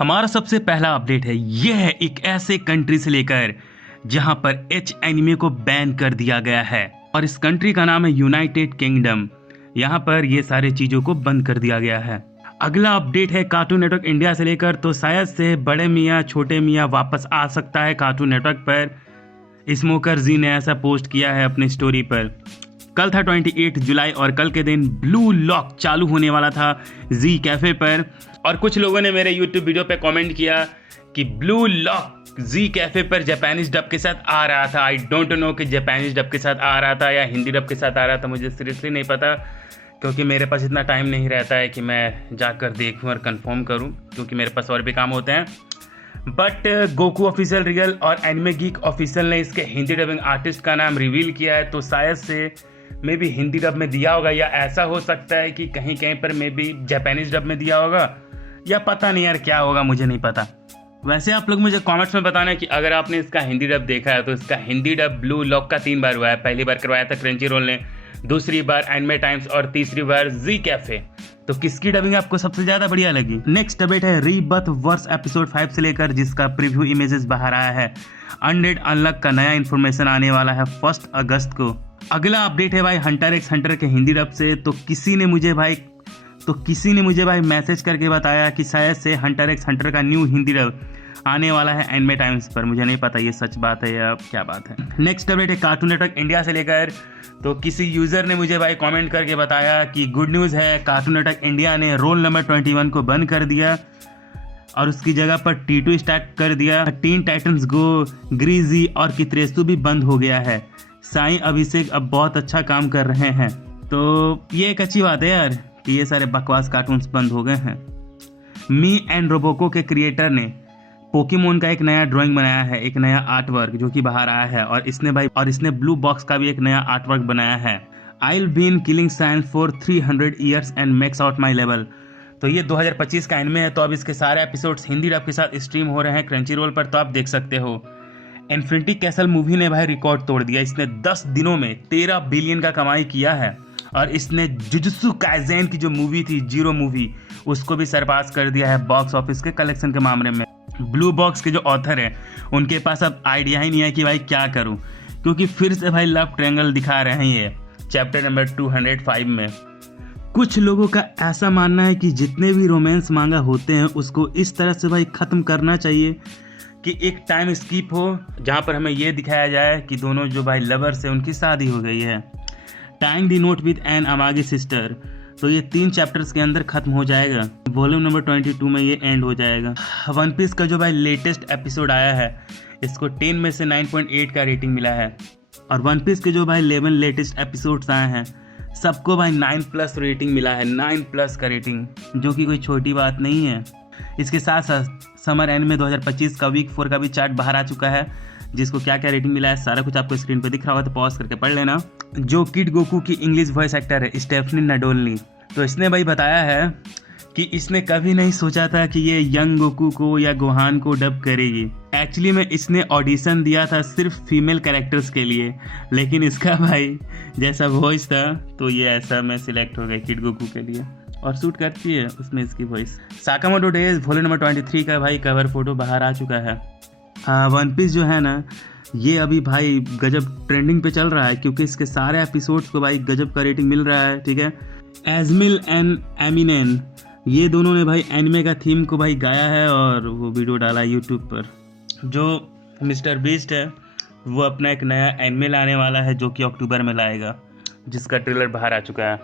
हमारा सबसे पहला अपडेट है, यह है एक ऐसे कंट्री से लेकर जहां पर एच एनिमे को बैन कर दिया गया है और इस कंट्री का नाम है यूनाइटेड किंगडम। यहां पर ये सारे चीजों को बंद कर दिया गया है। अगला अपडेट है कार्टून नेटवर्क इंडिया से लेकर, तो शायद से बड़े मियाँ छोटे मियाँ वापस आ सकता है कार्टून नेटवर्क पर। स्मोकर जी ने ऐसा पोस्ट किया है अपने स्टोरी पर। कल था 28 जुलाई और कल के दिन ब्लू लॉक चालू होने वाला था जी कैफे पर, और कुछ लोगों ने मेरे यूट्यूब वीडियो पे कमेंट किया कि ब्लू लॉक जी कैफे पर जापानीज डब के साथ आ रहा था। आई डोंट नो कि जापानीज डब के साथ आ रहा था या हिंदी डब के साथ आ रहा था, मुझे सीरियसली नहीं पता, क्योंकि मेरे पास इतना टाइम नहीं रहता है कि मैं जाकर देखूं और कंफर्म करूं, क्योंकि मेरे पास और भी काम होते हैं। बट गोकू ऑफिशियल रियल और एनिमे गीक ऑफिशियल ने इसके हिंदी डबिंग आर्टिस्ट का नाम रिवील किया है, तो शायद से मे बी हिंदी डब में दिया होगा, या ऐसा हो सकता है कि कहीं कहीं पर मे बी जापानीज डब में दिया होगा, या पता नहीं यार क्या होगा, मुझे नहीं पता। वैसे आप लोग मुझे कमेंट्स में बताना कि अगर आपने इसका हिंदी डब देखा है तो इसका हिंदी डब ब्लू लॉक का 3 बार हुआ है। पहली बार करवाया था क्रंची रोल ने, दूसरी बार एनिमे टाइम्स और तीसरी बार जी कैफे। तो किसकी डबिंग आपको सबसे ज्यादा बढ़िया लगी? नेक्स्ट अपडेट है रीबर्थ वर्स एपिसोड 5 से लेकर, जिसका प्रीव्यू इमेजेस बाहर आया है। अनडेड अनलॉक का नया इन्फॉर्मेशन आने वाला है 1 अगस्त को। अगला अपडेट है भाई हंटर एक्स हंटर के हिंदी डब से। तो किसी ने मुझे भाई मैसेज करके बताया कि शायद से हंटर एक्स हंटर का न्यू हिंदी डब आने वाला है एनिमे टाइम्स पर। मुझे नहीं पता ये सच बात है या क्या बात है। नेक्स्ट अपडेट है कार्टून नेटवर्क इंडिया से लेकर। तो किसी यूजर ने मुझे भाई कमेंट करके बताया कि गुड न्यूज़ है, कार्टून नेटवर्क इंडिया ने रोल नंबर 21 को बंद कर दिया और उसकी जगह पर T2 स्टार्ट कर दिया। टीन टाइटंस गो, ग्रीजी और कित्रेसु भी बंद हो गया है। साई अभिषेक अब बहुत अच्छा काम कर रहे हैं। तो ये एक अच्छी बात है यार कि ये सारे बकवास कार्टून्स बंद हो गए हैं। मी एंड रोबोको के क्रिएटर ने पोकेमोन का एक नया ड्राइंग बनाया है, एक नया आर्ट वर्क जो कि बाहर आया है, और इसने ब्लू बॉक्स का भी एक नया आर्ट वर्क बनाया है। I will been killing slimes for 300 years and max out my level. तो ये 2025 का एनिमे है, तो अब इसके सारे एपिसोड्स हिंदी डब के साथ स्ट्रीम हो रहे हैं क्रंची रोल पर, तो आप देख सकते हो। इन्फिनिटी कैसल मूवी ने भाई रिकॉर्ड तोड़ दिया। इसने 10 दिनों में 13 बिलियन का कमाई किया है, और इसने जुजुत्सु काइसेन की जो मूवी थी जीरो मूवी, उसको भी सरपास कर दिया है बॉक्स ऑफिस के कलेक्शन के मामले में। ब्लू बॉक्स के जो ऑथर हैं उनके पास अब आइडिया ही नहीं है कि भाई क्या करूं, क्योंकि फिर से भाई लव ट्रायंगल दिखा रहे हैं ये चैप्टर नंबर 205 में। कुछ लोगों का ऐसा मानना है कि जितने भी रोमांस मांगा होते हैं उसको इस तरह से भाई ख़त्म करना चाहिए कि एक टाइम स्किप हो जहां पर हमें ये दिखाया जाए कि दोनों जो भाई लवर्स हैं उनकी शादी हो गई है। Time the note with an अमागी सिस्टर, तो ये 3 चैप्टर्स के अंदर खत्म हो जाएगा। वॉल्यूम नंबर 22 में ये एंड हो जाएगा। वन पीस का जो भाई लेटेस्ट एपिसोड आया है, इसको 10 में से 9.8 का रेटिंग मिला है, और वन पीस के जो भाई 11 लेटेस्ट एपिसोड्स आए हैं सबको भाई 9+ रेटिंग मिला है। 9+ का रेटिंग, जो कि कोई छोटी बात नहीं है। इसके साथ साथ समर एनिमे 2025 का वीक 4 का भी चार्ट बाहर आ चुका है, जिसको क्या क्या रेटिंग मिला है सारा कुछ आपको स्क्रीन पर दिख रहा होगा, तो पॉज करके पढ़ लेना। जो किड गोकू की इंग्लिश वॉइस एक्टर है स्टेफनी नडोल्नी, तो इसने भाई बताया है कि इसने कभी नहीं सोचा था कि ये यंग गोकू को या गोहान को डब करेगी। एक्चुअली में इसने ऑडिशन दिया था सिर्फ फीमेल कैरेक्टर्स के लिए, लेकिन इसका भाई जैसा वॉइस था तो ये ऐसा में सिलेक्ट हो गया किड गोकू के लिए, और शूट करती है उसमें इसकी voice. Sakamoto days volume number 23 का भाई कवर फोटो बाहर आ चुका है। वन पीस जो है ना, ये अभी भाई गजब ट्रेंडिंग पे चल रहा है, क्योंकि इसके सारे एपिसोड्स को भाई गजब का रेटिंग मिल रहा है। ठीक है, एजमिल एंड एमिनेन, ये दोनों ने भाई एनिमे का थीम को भाई गाया है और वो वीडियो डाला यूट्यूब पर। जो मिस्टर बीस्ट है वो अपना एक नया एनिमे लाने वाला है, जो कि अक्टूबर में लाएगा, जिसका ट्रेलर बाहर आ चुका है।